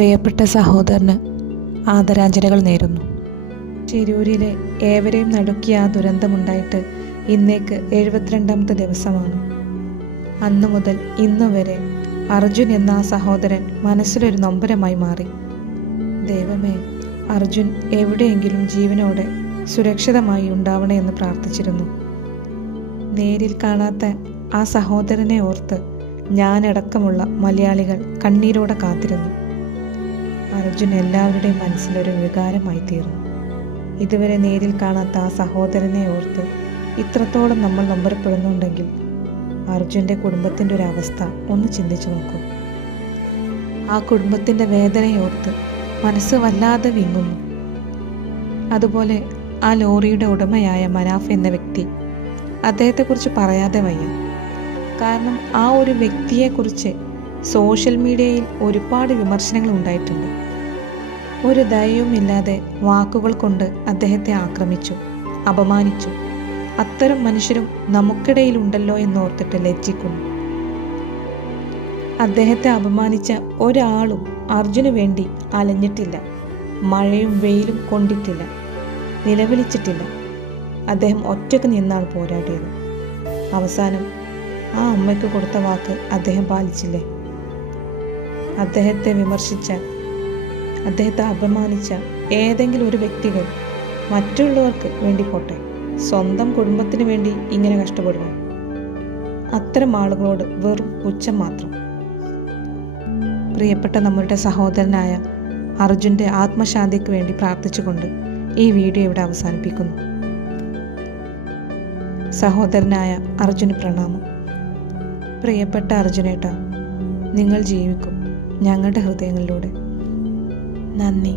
പ്രിയപ്പെട്ട സഹോദരന് ആദരാഞ്ജലികൾ നേരുന്നു. തിരൂരിലെ ഏവരെയും നടുക്കിയ ആ ദുരന്തമുണ്ടായിട്ട് ഇന്നേക്ക് എഴുപത്തിരണ്ടാമത്തെ ദിവസമാണ്. അന്നു മുതൽ ഇന്നു വരെ അർജുൻ എന്ന ആ സഹോദരൻ മനസ്സിലൊരു നൊമ്പരമായി മാറി. ദൈവമേ അർജുൻ എവിടെയെങ്കിലും ജീവനോടെ സുരക്ഷിതമായി ഉണ്ടാവണേ എന്ന് പ്രാർത്ഥിച്ചിരുന്നു. നേരിൽ കാണാത്ത ആ സഹോദരനെ ഓർത്ത് ഞാനടക്കമുള്ള മലയാളികൾ കണ്ണീരോടെ കാത്തിരുന്നു. അർജുൻ എല്ലാവരുടെയും മനസ്സിലൊരു വികാരമായി തീർന്നു ഇതുവരെ നേരിൽ കാണാത്ത ആ സഹോദരനെ ഓർത്ത് ഇത്രത്തോളം നമ്മൾ നൊമ്പരപ്പെടുന്നുണ്ടെങ്കിൽ അർജുന്റെ കുടുംബത്തിന്റെ ഒരു അവസ്ഥ ഒന്ന് ചിന്തിച്ചു നോക്കൂ. ആ കുടുംബത്തിന്റെ വേദനയോർത്ത് മനസ്സ് വല്ലാതെ വിങ്ങുന്നു. അതുപോലെ ആ ലോറിയുടെ ഉടമയായ മനാഫ് എന്ന വ്യക്തി അദ്ദേഹത്തെക്കുറിച്ച് പറയാതെ വയ്യ. കാരണം ആ ഒരു വ്യക്തിയെക്കുറിച്ച് സോഷ്യൽ മീഡിയയിൽ ഒരുപാട് വിമർശനങ്ങൾ ഉണ്ടായിട്ടുണ്ട്. ഒരു ദയവുമില്ലാതെ വാക്കുകൾ കൊണ്ട് അദ്ദേഹത്തെ ആക്രമിച്ചു അപമാനിച്ചു. അത്തരം മനുഷ്യരും നമുക്കിടയിൽ ഉണ്ടല്ലോ എന്നോർത്തിട്ട് ലജ്ജിക്കുന്നു. അദ്ദേഹത്തെ അപമാനിച്ച ഒരാളും അർജുന് വേണ്ടി അലഞ്ഞിട്ടില്ല മഴയും വെയിലും കൊണ്ടിട്ടില്ല നിലവിളിച്ചിട്ടില്ല. അദ്ദേഹം ഒറ്റയ്ക്ക് നിന്നാണ് പോരാടിയത്. അവസാനം ആ അമ്മയ്ക്ക് കൊടുത്ത വാക്ക് അദ്ദേഹം പാലിച്ചില്ലേ? അദ്ദേഹത്തെ വിമർശിച്ച അദ്ദേഹത്തെ അപമാനിച്ച ഏതെങ്കിലും ഒരു വ്യക്തികൾ മറ്റുള്ളവർക്ക് വേണ്ടി പോട്ടെ. സ്വന്തം കുടുംബത്തിന് വേണ്ടി ഇങ്ങനെ കഷ്ടപ്പെടുക. അത്തരം ആളുകളോട് വെറും പുച്ഛം മാത്രം. പ്രിയപ്പെട്ട നമ്മളുടെ സഹോദരനായ അർജുന്റെ ആത്മശാന്തിക്ക് വേണ്ടി പ്രാർത്ഥിച്ചുകൊണ്ട് ഈ വീഡിയോ ഇവിടെ അവസാനിപ്പിക്കുന്നു. സഹോദരനായ അർജുന് പ്രണാമം. പ്രിയപ്പെട്ട അർജുനേട്ട നിങ്ങൾ ജീവിക്കും ഞങ്ങളുടെ ഹൃദയങ്ങളിലൂടെ. നന്ദി